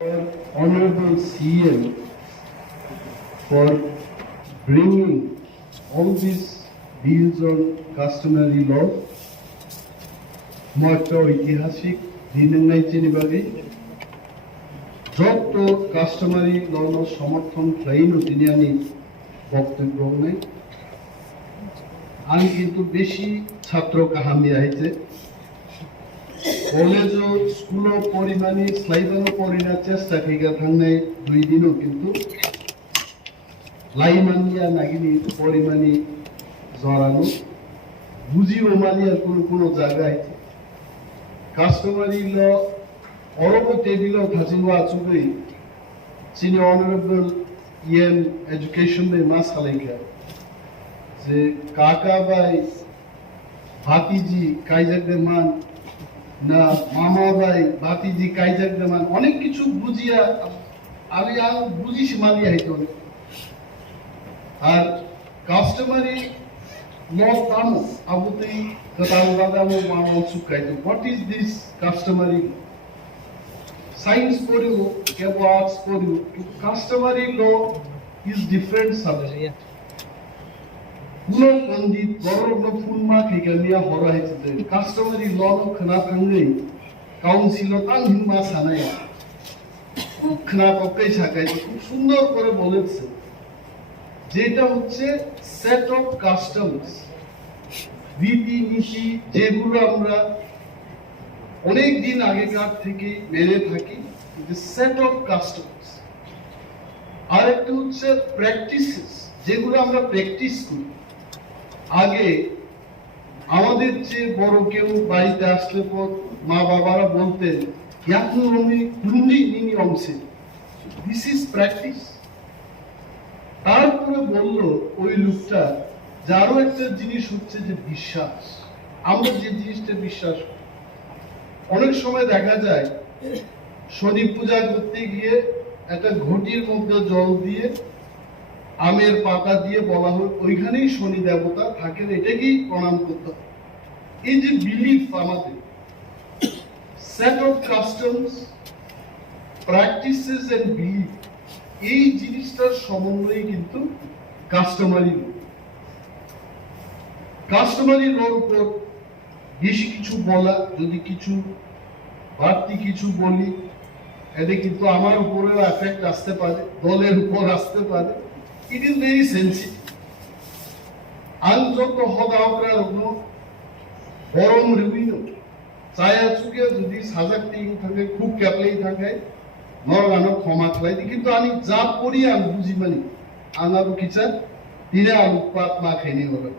our Honorable CEM for bringing all these bills on customary law. একটা ঐতিহাসিক দিনের নাই চিনিবাবি যত কাস্টমারি ল সমর্থন ট্রেইনও তিনি আনি বক্তব্য নেই আমি কিন্তু বেশি ছাত্র কাহামি আইছে কলেজ স্কুল পরিমাণে স্লাইডানো পরিণা চেষ্টা থেকে থাকলে 2 দিনও কিন্তু লাইমানিয়া নাগিনি পরিমাণে জড়ানো বুঝিও মানিয়া কোনো জায়গায় কাস্টমারি ল অরব টেবিল থাচিনো আচুগৈ চিনি অনারেবল ইএম এডুকেশন দে মাস খালাইকা যে কাকা ভাই ভাতিজি কাইজাক দে মান না মামা ভাই ভাতিজি কাইজাক দে মান অনেক কিছু বুঝিয়া আমি আর বুঝিস মালিয়া হইতো আর customary law তামো আবুতেই kataw bada mo mawal sukay to what is this customary law science poribo kebo arts poribo customary law is different subject gulo pandit gorobno phunma khigania hora hechite customary law no khana thangai council tan hinma sanaya খুব khana pakai sakai খুব সুন্দর করে বলেছে যেটা হচ্ছে set of customs রীতি নীতি যেগুলো আমরা অনেক দিন আগেকার থেকে মেনে থাকি সেট অফ কাস্টমস আর একটা হচ্ছে প্র্যাকটিসেস যেগুলো আমরা প্র্যাকটিস করি আগে আমাদের যে বড় কেউ বাড়িতে আসলে পর মা বাবারা বলতেন দিস ইজ প্র্যাকটিস তারপরে বললো ওই লোকটা যারও একটা জিনিস হচ্ছে যে বিশ্বাস আমরা যে জিনিসটা বিশ্বাস করি অনেক সময় দেখা যায় শনি পূজা করতে গিয়ে একটা ঘটির মধ্যে জল দিয়ে আমের পাতা দিয়ে বলা হয় ওইখানেই শনি দেবতা থাকেন এটাকেই প্রণাম করতে হয় এই যে বিলিফ আমাদের set of customs practices and belief এই জিনিসটার সমন্বয়ে কিন্তু কাস্টমারি কাস্টমারি লর উপর বেশি কিছু বলা যদি কিছু বাড়তি কিছু বলি এতে কিন্তু আমার উপরেও এফেক্ট আসতে পারে দলের উপর আসতে পারে ইট ইজ ভেরি সেন্সিটিভ আনযত হদাওকরা রগ্ন গরম রিউইন চায়া চুকে যদি সাজাকতেই থাকে খুব ক্যাপলেই থাকে নরগানো ক্ষমা খালাই কিন্তু আমি যা পড়ি আমি বুঝি মানি আনারু কিচা দিনে আলু পাত মা খাইনি হলো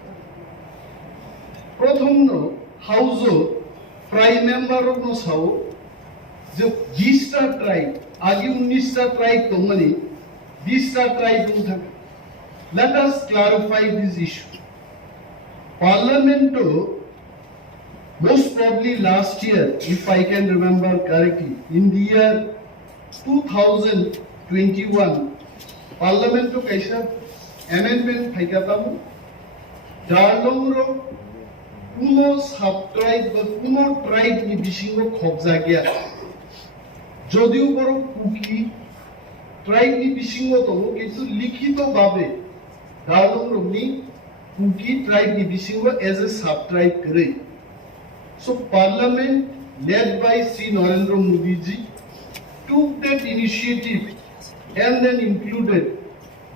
প্রথম হাউস প্রাইম মেম্বার সাও যে 20টা ট্রাইব আগে 19টা ট্রাইব তো মানে 20টা ট্রাইব থাকে let us clarify this issue parliament most probably last year if I can remember correctly in the year 2021 parliament to kaisa amendment thaikatam darlongro কোনো সাবট্রাইব বা কোনো tribe নি বিশিঙ্গ খবজা গিয়া যদিও বড় কুকি ট্রাইব নি বিশিঙ্গ তব কিন্তু লিখিত ভাবে দারলংরমনি কুকি ট্রাইব নি বিশিঙ্গ এজ এ সাবট্রাইব করে so parliament led by Sri Narendra Modi ji took that initiative and then included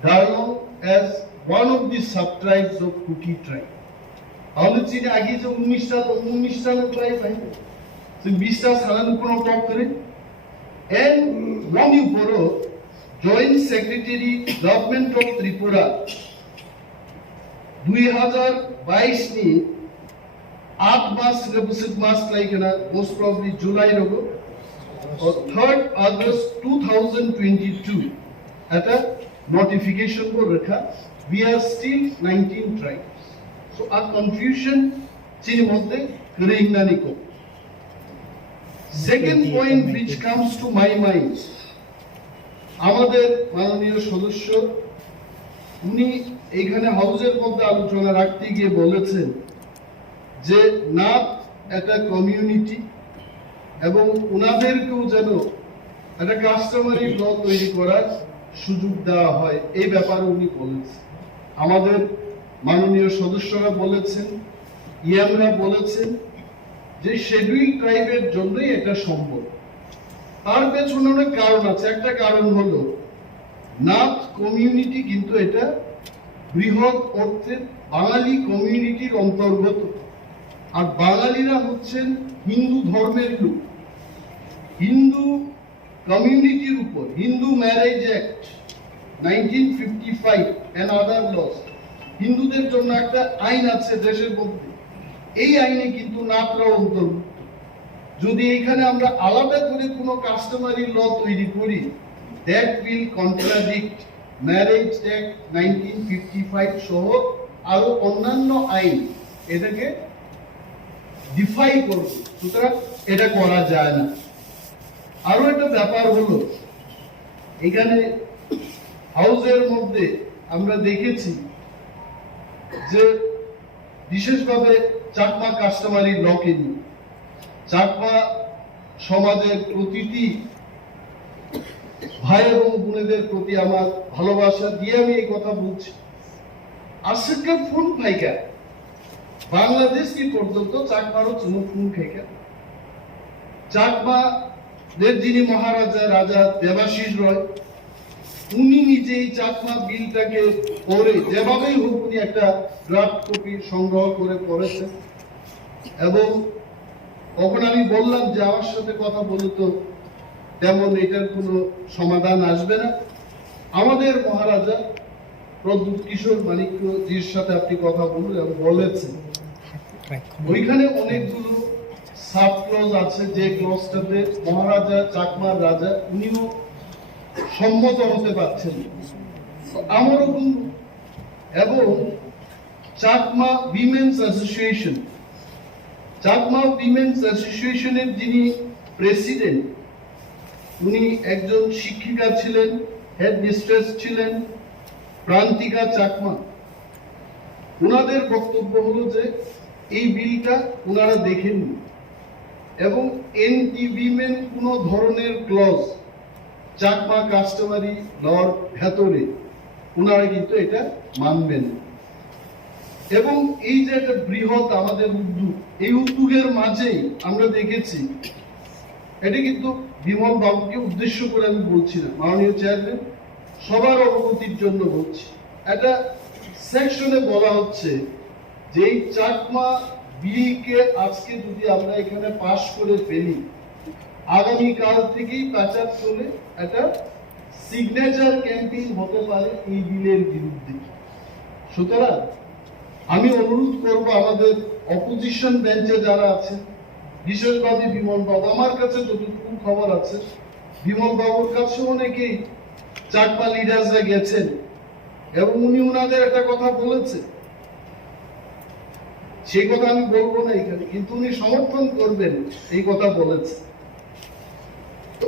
Darlong as one of the sub-tribes of Kuki tribe. আমাদের চীনে আগে যে 19টা ট্রাইব আছে তো 20টা সালানো কোন টপ করে এন্ড ওয়ান ইউ বড় joint secretary government of Tripura 2022 নি 8 মাস রেবুসিক মাস লাইকেনা মোস্ট প্রবাবলি জুলাই রগো और 3rd August 2022 এটা নোটিফিকেশন को रखा we are still 19 tribes so a confusion chini moddhe kring na niko second point which comes to my mind আমাদের মাননীয় সদস্য উনি এখানে হাউসের মধ্যে আলোচনা রাখতে গিয়ে বলেছেন যে না একটা কমিউনিটি এবং উনাদেরকেও যেন একটা কাস্টমারি ল তৈরি করার সুযোগ দেওয়া হয়, এই ব্যাপারে উনি বলেছেন। আমাদের মাননীয় সদস্যরা বলেছেন, ইএমরা বলেছেন যে শিডিউল ট্রাইবের জন্যই এটা সম্ভব। তার পেছনে অনেক কারণ আছে। একটা কারণ হলো নাথ কমিউনিটি কিন্তু এটা বৃহৎ অর্থে বাঙালি কমিউনিটির অন্তর্গত, আর বাঙালিরা হচ্ছেন হিন্দু ধর্মের লোক। হিন্দু কমিউনিটির উপর Hindu marriage act 1955 and other laws, হিন্দুদের জন্য একটা আইন আছে দেশের মধ্যে, এই আইনে কিন্তু নাথরা অন্তর্ভুক্ত। যদি এখানে আমরা আলাদা করে কোনো কাস্টমারি ল তৈরি করি, that will contradict marriage act 1955 সহ আরো অন্যান্য আইন এটাকে ডিফাই করবে। সুতরাং এটা করা যায় না। আরো একটা ব্যাপার হলো, এখানে হাউসের মধ্যে আমরা দেখেছি যে বিশেষভাবে চাকমা কাস্টমারি লকে নিয়ে চাকমা সমাজের প্রতিটি ভাই এবং বোনেদের প্রতি আমার ভালোবাসা দিয়ে আমি এই কথা বলছি। আজকে ফোন খাইকা বাংলাদেশ কি পর্যন্ত চাকমারও চুনো ফোন খাইকা চাকমাদের যিনি মহারাজা রাজা দেবাশিস রয়, উনি নিজেই চাকমা বিলটাকে পড়ে যেভাবেই হোক উনি একটা ড্রাফট কপি সংগ্রহ করে পড়েছেন। এবং তখন আমি বললাম যে আমার সাথে কথা বলে তো তেমন এটার কোনো সমাধান আসবে না। আমাদের মহারাজা প্রদ্যুৎ কিশোর মানিক্যজির সাথে আপনি কথা বলুন এবং বলেছেন ওইখানে অনেকগুলো সাব ক্লজ আছে, যে ক্লজটাতে মহারাজা চাকমার রাজা উনিও সম্মত হতে পারছেন। আমারও এবং Chakma women's association, Chakma women's অ্যাসোসিয়েশনের যিনি প্রেসিডেন্ট, উনি একজন শিক্ষিকা ছিলেন, হেড মিস্ট্রেস ছিলেন, প্রান্তিকা চাকমা। ওনাদের বক্তব্য হলো যে এই বিলটা ওনারা দেখেননি এবং এনটি উইমেন কোন ধরনের ক্লজ চাকমা কাস্টমারি লর ভেতরে ওনারা কিন্তু এটা মানবেন। এবং এই যে একটা বৃহৎ আমাদের উদ্যোগ, এই উদ্যোগের মাঝেই আমরা দেখেছি, এটা কিন্তু বিমল বাবুকে উদ্দেশ্য করে আমি বলছি না, মাননীয় চেয়ারম্যান সবার অবগতির জন্য বলছি, একটা সেকশনে বলা হচ্ছে যে এই চাকমা বিলকে আজকে যদি আমরা এখানে পাশ করে ফেলি, আগামীকাল থেকেই প্রচার চলে একটা সিগনেচার ক্যাম্পেইন হতে পারে এই বিলের বিরুদ্ধে। সুতরাং আমি অনুরোধ করব আমাদের অপোজিশন বেঞ্চে যারা আছেন, বিশেষভাবে বিমল বাবু, আমার কাছে যতটুকু খবর আছে বিমল বাবুর কাছে অনেকেই চাকমা লিডার্সরা গেছেন এবং উনি ওনাদের একটা কথা বলেছে, সেই কথা আমি বলবো না এখানে, কিন্তু উনি সমর্থন করবেন এই কথা বলেছে। তো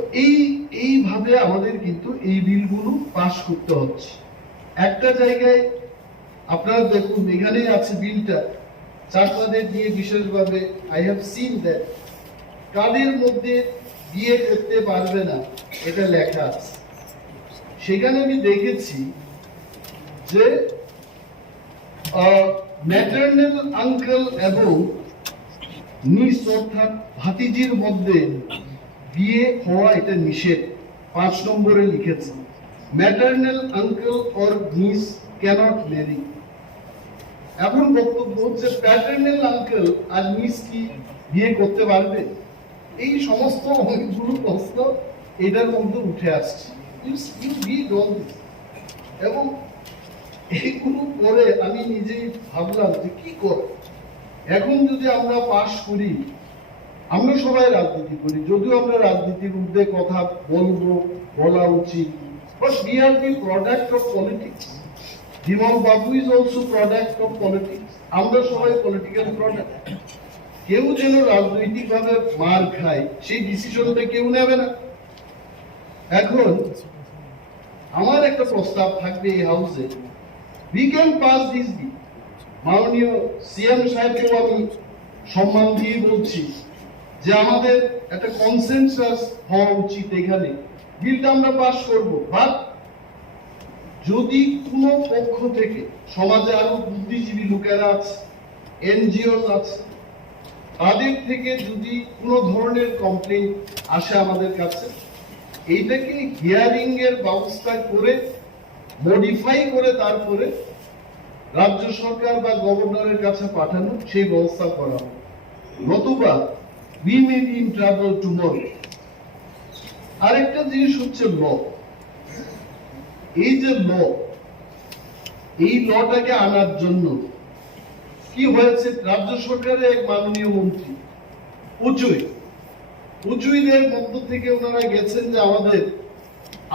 এইভাবে আমাদের কিন্তু এই বিলগুলো পাস করতে হচ্ছে। একটা জায়গায় আপনারা দেখুন, এখানে আছে বিলটা চাকমাদের নিয়ে বিশেষভাবে, আই হ্যাভ সিন দ্যাট কাদের মধ্যে বিয়ে করতে পারবে না এটা লেখা আছে। সেখানে আমি দেখেছি যে ম্যাটারনাল আঙ্কেল এবং নিস অর্থাৎ ভাতিজির মধ্যে বিয়ে হওয়া এটা নিষেধ। 5 নম্বরে লিখেছে ম্যাটারনাল আঙ্কেল অর নিস ক্যানট ম্যারি। এখন বক্তব্য হচ্ছে প্যাটার্নাল আঙ্কেল আর নিস কি বিয়ে করতে পারবে? এই সমস্ত অনেকগুলো প্রশ্ন এটার মধ্যে উঠে আসছে। এবং এইগুলো পরে আমি নিজেই ভাবলাম যে কি করে এখন যদি আমরা পাশ করি, আমরা সবাই রাজনীতি করি, যদিও আমরা রাজনীতির ঊর্ধ্বে কথা বলবো, বলা উচিত, but we are the product of politics. Bimal Babu is also product of politics. আমরা সবাই পলিটিক্যাল প্রোডাক্ট। কেউ যেন রাজনৈতিক ভাবে মার খায় সেই ডিসিশনটা কেউ নেবে না। এখন আমার একটা প্রস্তাব থাকবে এই হাউসে, we can pass this bill. মাননীয় সিএম সাহেবকেও আমি সম্মান দিয়ে বলছি যে আমাদের একটা কনসেনসাস হওয়া উচিত এখানে বিলটা আমরা পাস করব, বাট যদি কোনো পক্ষ থেকে সমাজে আরো বুদ্ধিজীবী লোকেরা আছে, এনজিও আছে, তাদের থেকে যদি কোনো ধরনের কমপ্লেইন আসে আমাদের কাছে, এইটাকে হিয়ারিং এর ব্যবস্থা করে মডিফাই করে তারপরে রাজ্য সরকার বা গভর্নরের কাছে পাঠানো, সেই ব্যবস্থা করা, নতুবা we may be in trouble tomorrow. আরেকটা জিনিস হচ্ছে ল। এই যে ল, এই লটাকে আনার জন্য কি হয়েছে, রাজ্য সরকারের এক মাননীয় মন্ত্রী উঁচুইদের মধ্য থেকে ওনারা গেছেন যে আমাদের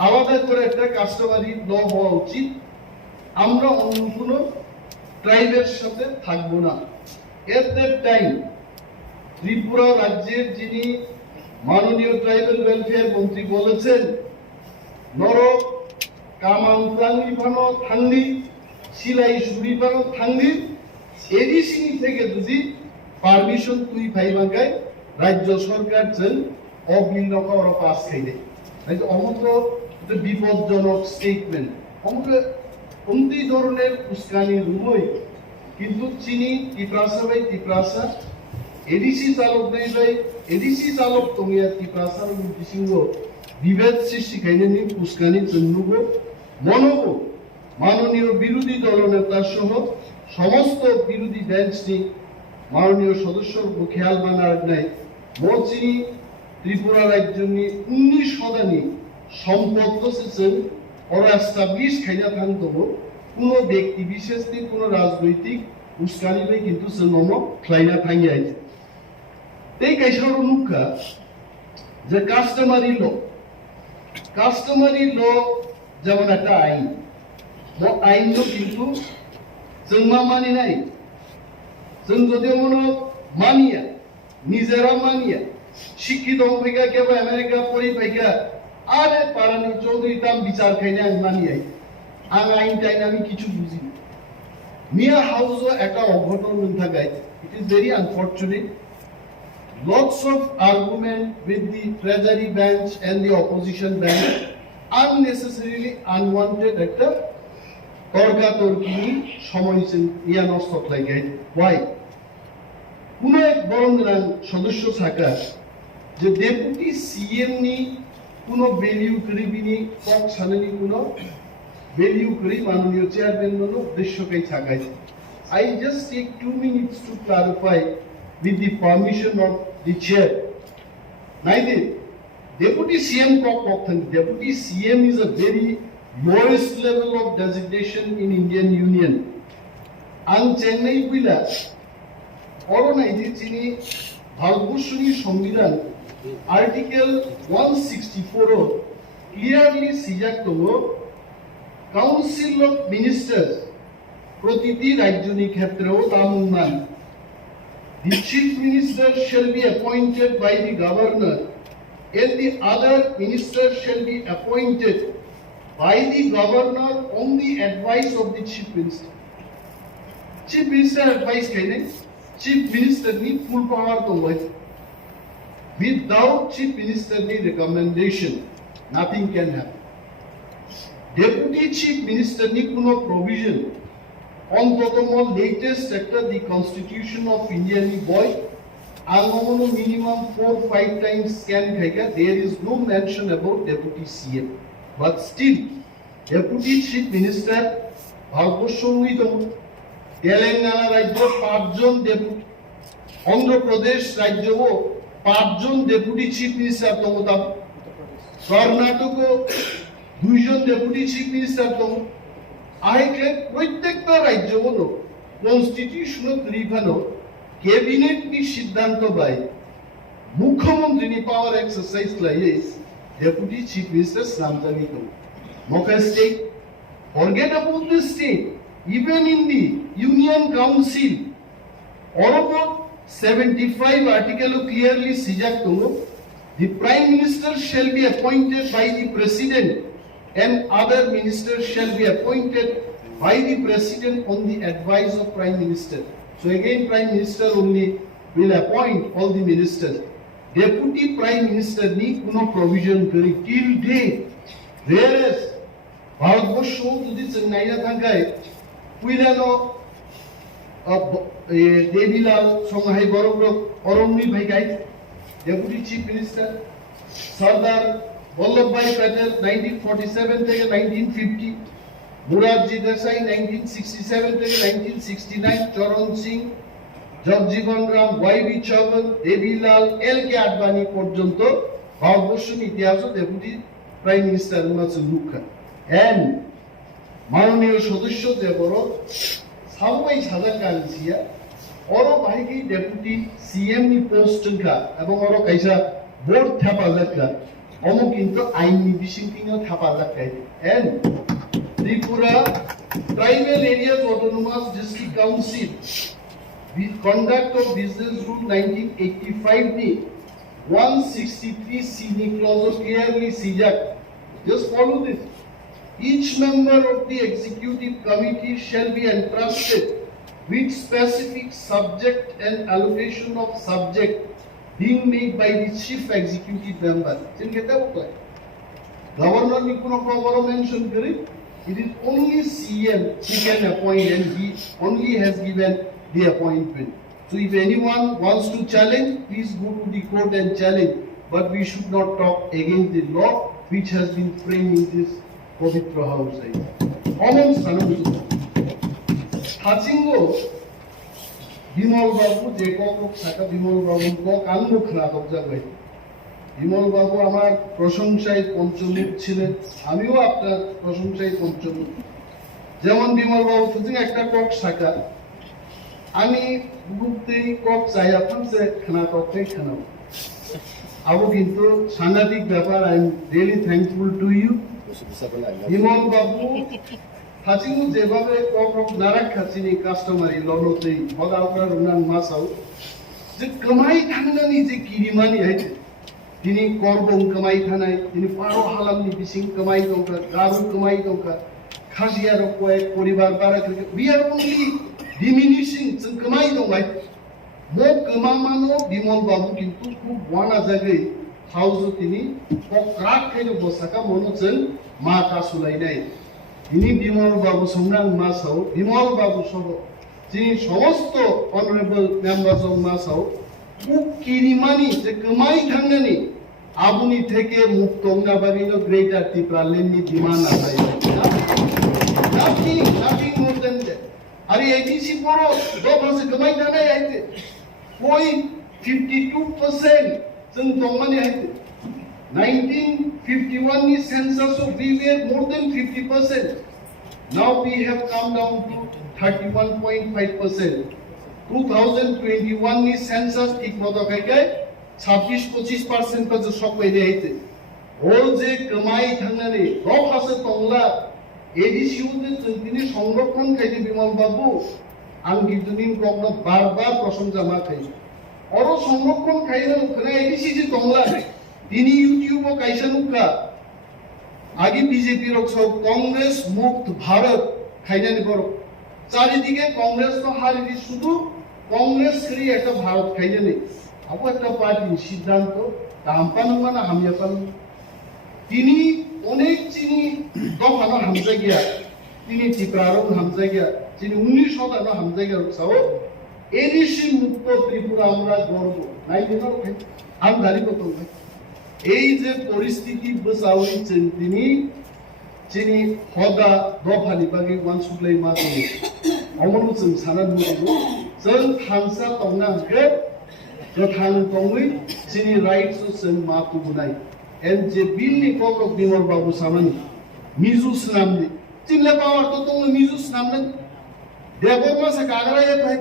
আলাদা করে একটা কাস্টমারি ল হওয়া উচিত, আমরা অন্য কোনো ট্রাইবের সাথে থাকবো না। এট দ্যাট টাইম ত্রিপুরা রাজ্যের যিনি মাননীয় ট্রাইবেল ওয়েলফেয়ার মন্ত্রী বলেছেন, নরক কামান্তানিভানো থাঙ্গি সিলাই সুরিভানো থাঙ্গি এডিসিনি থেকে যদি পারমিশন তুই ফাইবাঙ্গায় রাজ্য সরকার চেন অবিল নকা ওরা পাস খাইলে অমুক বিপজ্জনক স্টেটমেন্ট, অমুক অন্তি ধরনের উস্কানি রুমই কিন্তু চিনি টিপ্রাসা বাই টিপ্রাসা এডিসি চালক নাই বাই এডিসি চালক তমিয়া টিপ্রাসার বিসিঙ্গ বিভেদ সৃষ্টি খাইনে নি উস্কানি চন্নুগো মনব মাননীয় বিরোধী দলনেতা সহ সমস্ত বিরোধী বেঞ্চ নি মাননীয় সদস্যর খেয়াল মানার নাই মচিনি ত্রিপুরা রাজ্য নি 19 শতানি সম্পদ সেছেন ওরা এস্টাবলিশ খাইনা থাকতব কোনো ব্যক্তি বিশেষ নি কোনো রাজনৈতিক উস্কানি বাই কিন্তু নম খাইনা থাঙ্গিয়াই এই কাইসার অনুকা যে কাস্টমারি ল যেমন একটা আইন, আইন কিন্তু जों मा मानिनाय जों যদি মনে মানিয়া নিজেরা মানিয়া শিক্ষিত হইগা কেবল আমেরিকা পড়ি পাইগা আরে পারানি চৌধুরী তাম বিচার খাইনা আমি মানিয়াই আং আইন টাইন আমি কিছু বুঝি না মিয়া হাউসও একটা অঘটন থাকায় it is very unfortunate lots of argument with the treasury bench and the opposition bench unnecessarily unwanted একটা তর্কাতর্কি সময় ইয়া নষ্ট লাগে ওয়াই কোন এক বরং সদস্য থাকা যে ডেপুটি সিএম নি কোন ভ্যালিউ করিবিনি কক সানেনি কোন ভ্যালিউ করি মাননীয় চেয়ারম্যান নো উদ্দেশ্যকাই থাকাই I just take 2 minutes to clarify with the permission of the chair. Neither Deputy CM Deputy CM is a very lowest level of designation in Indian Union. And Chennai Bila, Oronaichini, Bhartbhusshoni Songbidan, Article 164 clearly sijaktogo Council of Ministers, Protiti Rajjoni Khetreo Tamunman. The Chief Minister shall be appointed by the Governor, and the other ministers shall be appointed by the Governor on the advice of the Chief Minister. Chief Minister advice kaine Chief Minister ni full power to hoy. Without Chief Minister ni recommendation, nothing can happen. Deputy Chief Minister ni kuno provision on the latest sector the Constitution of India ni boy Angomono minimum 4-5 times can khaika there is no mention about Deputy CM. But still, Deputy Chief Minister, Bhartbhusshoni Telangana Rajyo 5 John deputy, Andhra Pradesh Rajyo 5 John deputy chief minister তমতা, Karnataka 2 John deputy chief minister তম, আইকে প্রত্যেকটা রাজ্য বলো constitutional রিভানো cabinet নি সিদ্ধান্ত বাই মুখ্যমন্ত্রী নি পাওয়ার এক্সারসাইজ লাইয়ে Deputy Chief Minister Samtavito. Moka state, forget about the state, even in the Union Council, all about 75 article clearly sijaktono, the Prime Minister shall be appointed by the President and other ministers shall be appointed by the President on the advice of Prime Minister. So again, Prime Minister only will appoint all the ministers. Deputy Prime Minister ni কোনো provision করি till date, whereas Bharatvarsha যদি চেন্নাইয়ে থাকায় কুইলানো দেবিলাল সংহাই বড়ব্রক অরণ্যি ভাই গাই deputy chief minister Sardar Vallabhbhai Patel 1947 থেকে 1950, মুরারজি দেশাই 1967 থেকে 1969, চরণ সিং, জগজীবন রাম, ওয়াইবি চৌহান, দেবিলাল, এল.কে. আডবাণী পর্যন্ত ভারতবর্ষের ইতিহাসে ডেপুটি প্রাইম মিনিস্টার আছে মুখ্য এন্ড মাননীয় সদস্য যে বড় সাবওয়াই সাজা কালসিয়া অরো বাহিনী ডেপুটি সিএম নি পোস্ট কা এবং অরো কাইসা বোর্ড থাপা জাকা অমো কিন্তু আইনি বিশিংকিনো থাপা জাকাই and Tripura tribal areas autonomous district council conduct of business rule 1985 ni 163 C ni clause clearly sijak. Just follow this. Each member of the executive committee shall be entrusted with specific subject and allocation of subject being made by the chief executive member. Governor ni kuno proper mention kare. It is only CEM who can appoint and he only has given the appointment. So if anyone wants to challenge, please go to the court and challenge. But we should not talk against the law which has been framed in this Pavitra house. Common Sanam Hatsingo Bimal Babu, Jacob Saka Bimal Babu, Koknarukha of Jagway. Bimal Babu Amar, Proshongshai Ponchomuk Chile, Amiu after Proshongshai Ponchomuk. Jeman Bimal Babu, Fuzing Actor Kok Saka. আমি গ্রুপতে cock চাই আপনাদের খানা টকটাই খানা আবু কিন্তু সাংঘাতিক ব্যাপার I am really thankful to you Bimal babu হাসিমু যেভাবে কক নারাক খাসিনি কাস্টমারি ললতেই বদাউরা রুনান মাসাও যে কামাই থাঙ্গানি যে কিরিমানি হাইতে তিনি করবং কামাই থানাই তিনি পারো হালামনি বিসিং কামাই দংকা গারু কামাই দংকা খাসিয়ার কয়েক পরিবার বাড়া উই আর অনলি diminishing जों कमाई दंबाय मो कमामानो बिमल बाबू किन्तु खूब वाना जागै हाउस तिनी पक्राक खाइनो बसाका मनो जों मा का सुलाइनाय तिनी बिमल बाबू संग्राम मासाव बिमल बाबू सब जिनि समस्त अनरेबल मेम्बार्स अफ मासाव खूब किरिमानि जे कमाई थांनानि आबुनि थेके मुक्तंगा बारिनो ग्रेटर टिप्रा लेन्डनि डिमान्ड आसाय nothing more than that. अरे एटीसी परो दो भाषा कमाई जाना है आइते कोई 52% जों दंमानि आइते 1951 नि census of we were more than 50%. Now we have come down to 31.5%. 2021 नि सेंसस ठीक मतो काके 26-25% का जो सब पहिले आइते और जे कमाई थांनानै दो भाषा तंगला एडिसिउजों जों दिनै संरक्षण खायदो बिमल बाबु आं गिदुनि ब्लगनो बार-बार प्रशंसा माखै अरो संरक्षण खायनो खना एडिसि जे दंला दिनै इउटिউবও कायसानुका आगे बीजेपी रक सब कांग्रेस मुक्त भारत खायनानि बर चारिदिके कांग्रेस तो हारिदि शुधु कांग्रेस करि একটা भारत खायनानि आबो একটা পার্টি সিদ্ধান্ত দামপানো মানে হামিয়াপান তিনি অনেক চিনি দফানো হামজা গিয়া তিনি টিপ্রারও হামজা গিয়া যিনি 1900 হামজা গিয়া রকসাও এডিসি মুক্ত ত্রিপুরা আমরা গর্ব নাই দিন আম দাঁড়ি কত এই যে পরিস্থিতি বসাওই তিনি যিনি হদা দফানি বাকি ওয়ান সুপ্লাই মাতে অমরু जों সানান মুগো जों थांसा तंना हगे गोथां तंगै যিনি राइट्स जों मातु बुनाय एंड जे बिल नि कोकरक बिमल बाबू सामानि मिजु स्नामनि चिनले पावर तो तंग मिजु स्नामन देबरमा से कागरा ये भाई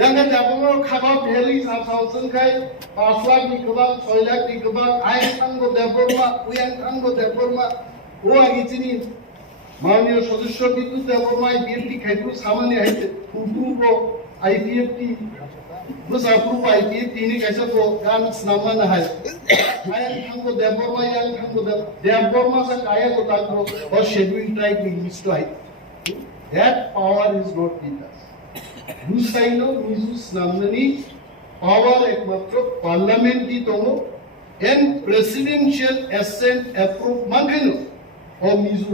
यांगा देबरमा खाबा भेली साउसन खाय 5 लाख नि गोबां 6 लाख नि गोबां आइ थांगो देबरमा उयान थांगो देबरमा ओ आगि चिनि माननीय सदस्य बिदु देबरमा बिएलटी खायखौ सामानि हायते फुटुबो IPFT Busa approve IPF ini kaisa ko gan snama na hai. Ayan thangko Debbarma yang thangko Debbarma sa kaya ko takro or scheduled tribe will list to hai. That power is not with us. Busaino misus namnani power ekmatro parliament di tongo and presidential assent approve mangkeno or Mizu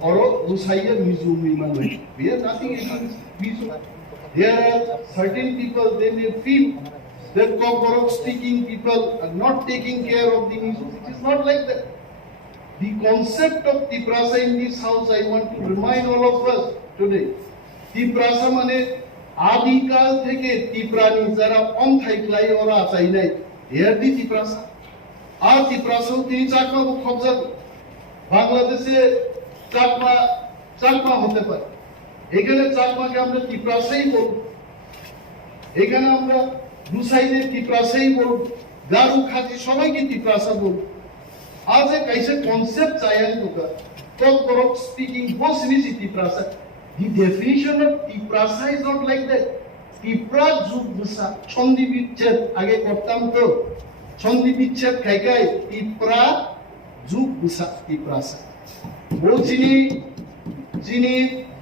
or Usaya Mizu Mimanwe. We are nothing against Mizu. There are certain people they may feel that KOKBOROK speaking people are not taking care of the Mizu. It is not like that. The concept of Tiprasa in this house, I want to remind all of us today. Tiprasa mane adikal theke Tiprani jara omthaiklai ora achainai. Here the Tiprasa. Our Tiprasa tini chakma ko khobja বাংলাদেশে চাকমা হতে পারে এখানে চাকমাকে আমরা তিপ্রাসাই বলবো এখানে আমরা দুসাইদে তিপ্রাসাই বলবো গারু খাতি সবাইকে তিপ্রাসা বলবো আজ कैसे concept चाहिए होगा KOKBOROK speaking बहुत सीमित Tiprasa the definition of tiprasa is not like that tipra जुग बुसा छंदी विच्छेद आगे करताम तो छंदी विच्छेद खाइकाई tipra जुग बुसा तिप्रासा वो जिनी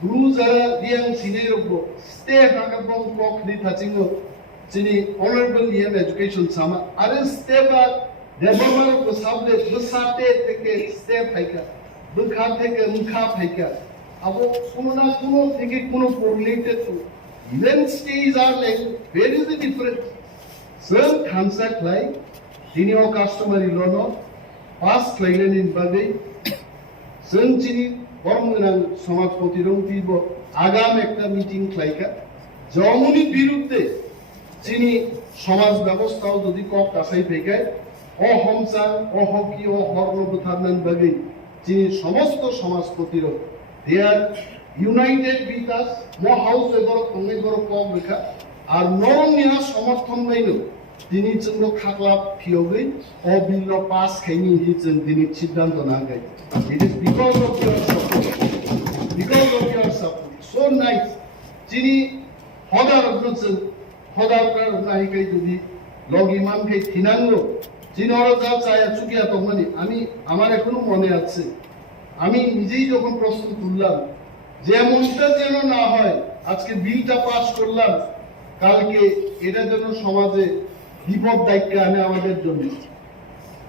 गुरु जरा दियांग सिने रोगो स्टे भागबों कोखनी थाचिंगो जिनी honorable EM education sama are स्टे बा Debbarma को साबले बसाते तेके स्टे फाइका बुखा तेके मुखा फाइका अब कुनो ना कुनो तेके कुनो correlated to even stays are like where is the difference sir concept like dinio customary lono past lailen in bade संचिनी बरमगोनां समाज प्रतिरोधी आगाम একটা মিটিং খাইকা জমুনি বিরুদ্ধে চিনি সমাজ ব্যবস্থাও যদি কক কাছাই ফেকায় অহংসার অহকি ও হর্ণবথানন বাগে চিনি সমস্ত সমাজ প্রতিরোধ দে আর ইউনাইটেড উইথ আস মো হাউস এগর কংগে গর কক লেখা আর নরমিয়া সমর্থন নাইনো তিনি जोंनो खाख्ला फियोगै अ बिल पास खाइनि हि जों दिनै सिद्धांत नांगाय it is because of your support so nice যিনি হদার অগ্রসর হদার কার নাহিকাই যদি লগি মানকে থিনাঙ্গো যিনি ওরা যা চায় চুকিয়া তখনই আমি আমার এখনো মনে আছে আমি নিজেই যখন প্রশ্ন তুললাম যে এমনটা যেন না হয় আজকে বিলটা পাস করলাম কালকে এটা যেন সমাজে বিপদ দায়িত্ব আনে আমাদের জন্য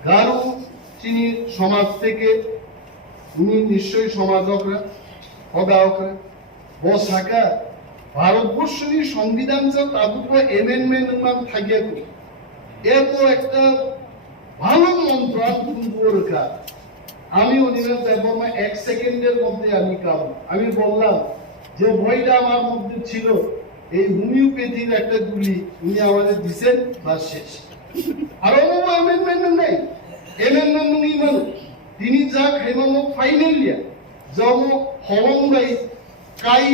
গারু চিনি সমাজ থেকে উনি নিশ্চয়ই সমাজকরা হদাওকরা বসাকা ভারতবর্ষের সংবিধান যা তাদুকো এমেন্ডমেন্ট মান থাকিয়া করি এত একটা ভালো মন্ত্র রেখা আমি অনিমেষ দেববর্মা 1 সেকেন্ডের মধ্যে আমি কাবু আমি বললাম যে ভয়টা আমার মধ্যে ছিল এই হোমিওপ্যাথির একটা গুলি উনি আমাদের দিবেন বা শেষ আর কোনো অ্যামেন্ডমেন্ট নাই এমেন্ডমেন্ট নুই মানু তিনি যা খাইমানো ফাইনালিয়া যম হলংবাই কাই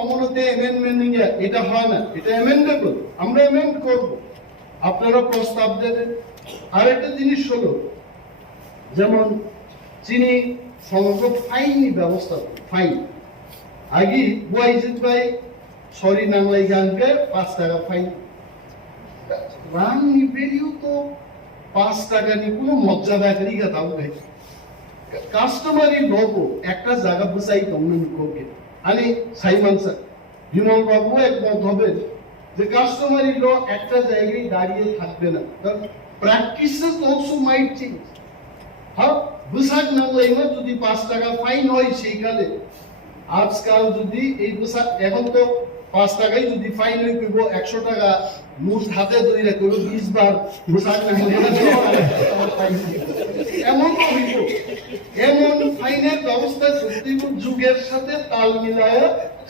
অমনতে অ্যামেন্ডমেন্ট নিয়া এটা হয় না এটা অ্যামেন্ডেবল আমরা অ্যামেন্ড করব আপনারা প্রস্তাব দেবেন আর একটা জিনিস হলো যেমন চিনি সমগ্র ফাইনি ব্যবস্থা ফাইন আগে ওয়াইজিদ ভাই সরি নাংলাই গানকে 5 টাকা ফাইন রান নিবেলিও তো 5 টাকা নি কোনো মর্যাদা করি গাতাও ভাই কাস্টমারি লোগো একটা জায়গা বসাই তমন কোকে আনি সাইমন স্যার বিমল বাবু একমত হবে যে কাস্টমারি ল একটা জায়গায় দাঁড়িয়ে থাকবে না প্র্যাকটিসেস অলসো মাইট চেঞ্জ হ্যাঁ বুসাক নাংলাইমা যদি 5 টাকা ফাইন হয় সেইখানে আজকাল যদি এই বুসাক এখন তো 5 টাকাই যদি ফাইন হই কইব 100 টাকা নোট হাতে ধরে রাখলো 20 বার বুসাক নাংলাইমা এমন হইব এমন ফাইনের ব্যবস্থা সত্যিই যুগের সাথে তাল মিলায়া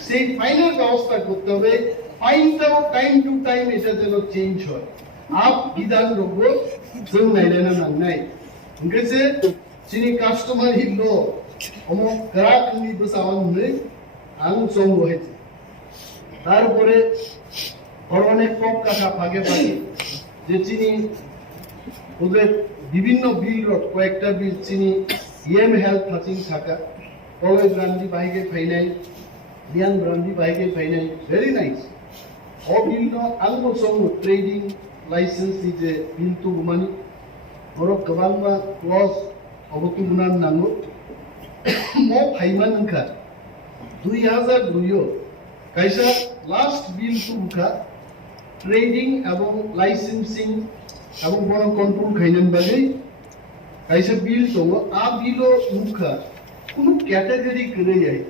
সেই ফাইনের ব্যবস্থা করতে হবে ফাইনটাও টাইম টু টাইম এটা যেন চেঞ্জ হয় আপ বিধান রোগ जों नायलायनो नांनाय ओंखायसो जोंनि कास्टमार हिल' अमुक ग्राहकनि बोसावनै आं सम হয়েছে তারপরে অনেক কক কাটা ভাগে ভাগে যে চিনি ওদের বিভিন্ন বিল কয়েকটা বিল চিনি ইএম হেলথ ফাচিং থাকা কলেজ ব্রান্ডি বাইকে ফাইনাই বিয়ান ব্রান্ডি বাইকে ফাইনাই ভেরি নাইস ও বিল আংবো সম ট্রেডিং लाइसेंस दीजे बिल तो गुमानी और कबांग मा क्लॉज अब तो गुनान नांगो मो फाइमान नंखा 2002 कैसा लास्ट बिल तो उठा ট্রেডিং এবং লাইসেন্সিং এবং বড় কন্ট্রোল খাইনেন বাজে কাইসে বিল তো আ বিলো মুখা কোন ক্যাটাগরি করে যায়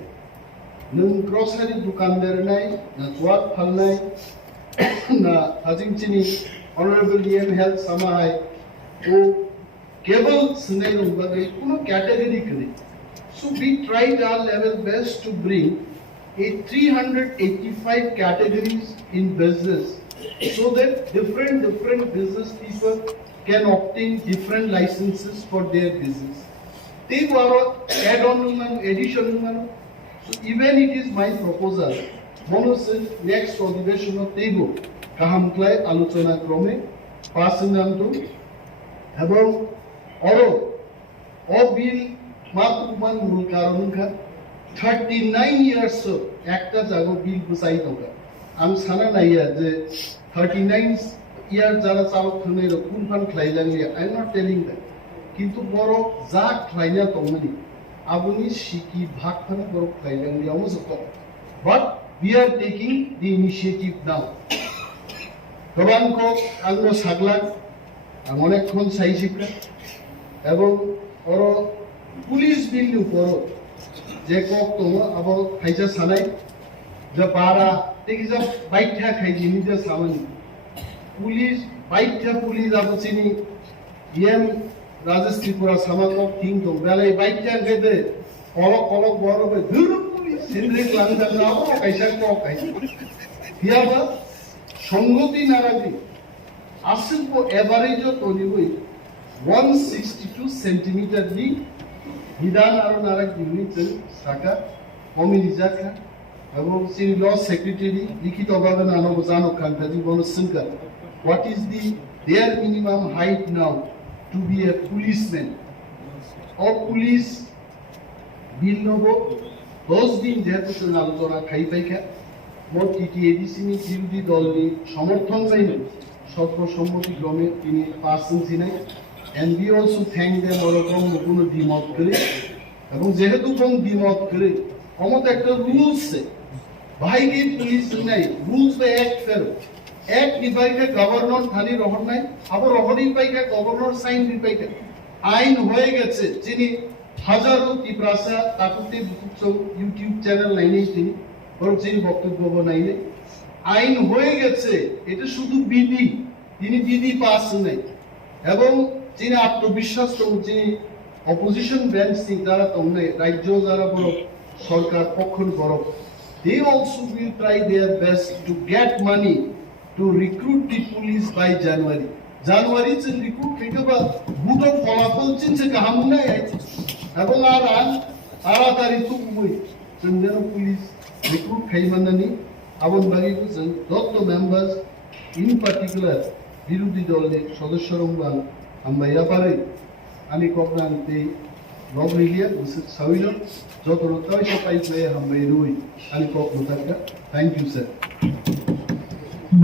নং গ্রসারি দোকানদার নাই না জোয়াত ফালনাই না হাজিংচিনি অনারেবল ডিএম হেলথ সামাই ও কেবল সুনাই নং বাজে কোন ক্যাটাগরি করে so we tried our level best to bring a 385 categories in business so that different business people can obtain different licenses for their business. They were add-on addition. So even it is my proposal. Monosil next অধিবেশন তেইব কাহামক্লাই আলোচনা ক্রমে পাসিনান্ত এবং অরো অবিল মাতুমান মূল কারণকা 39 years একটা জাগো বিল বুঝাই দোকা আমি সানা নাইয়া যে 39 ইয়ার যারা চালক থনে কোন ফান খাইলাঙ্গি I am not telling that কিন্তু বড় যা খাইনা তমনি আবুনি শিকি ভাগ ফানা বড় খাইলাঙ্গি অমসক but we are taking the initiative now গবানকো আঙ্গো সাগলাক অনেকক্ষণ সাইছিকা এবং ওর পুলিশ বিল উপর যে কক তো আবার খাইছা সানাই যে পারা দেখি যে বাইকটা খাইছি নিজে সামানি পুলিশ বাইকটা পুলিশ আবো চিনি ইএম রাজেশ ত্রিপুরা সামাকক কিং তো বেলায় বাইকটা গেদে কলক কলক বড় হবে ধুর পুলিশ সিন্দ্রিক লাংদা না আবো কাইসা কক খাইছি হিয়াবা সংগতি নারাজি আসিলপো এভারেজ তো নিবই 162 সেন্টিমিটার দি বিধান আরো নারাক দিউনিচেন সাকা কমিনিজাকা এবং সিন ল সেক্রেটারি লিখিতভাবে নানব জানো খানকাজি বনসংকা what is their minimum height now to be a policeman or police bill nobo 10 দিন যেহেতু আলোচনা খাই পাইকা মোট টিটিএডিসি নি বিরোধী দল নি সমর্থন পাইনি সর্বসম্মতি ক্রমে তিনি পার্সন ছিলেন and we also thank them ওরকম কোনো দ্বিমত করে এবং যেহেতু কোন দ্বিমত করে অমত একটা রুলস ভাইকে পুলিশ নাই রুলস বা অ্যাক্ট ফেরো অ্যাক্ট নিপাইকা গভর্নর থানি রহন নাই আবার রহনি পাইকা গভর্নর সাইন দিপাইকা আইন হয়ে গেছে যিনি হাজারো ত্রিপ্রাসা তাকুতে ইউটিউব চ্যানেল লাইনেই তিনি ওর যিনি বক্তব্য বানাইলে আইন হয়ে গেছে এটা শুধু বিধি তিনি বিধি পাস নাই এবং যিনি আত্মবিশ্বাস যিনি অপোজিশন বেঞ্চ যারা তোমরা রাজ্য যারা বড় সরকার পক্ষ বড় they also will try their best to get money to recruit the police by January তে রিক্রুট থেকে বা বুটো ফলাফল চিনছে কাহামুনা আছে এবং আর তারিখ তো বই যেন পুলিশ রিক্রুট খাইমানানি আবন বাগিকু যত মেম্বার্স ইন পার্টিকুলার বিরোধী দলের সদস্যরম্বান আমরা ইয়াপারে আমি কোকনারুতে নগরিলিয়া সাউইল যত রতাই সবাই আমরা রুই আমি কোকনরুখা থ্যাংক ইউ স্যার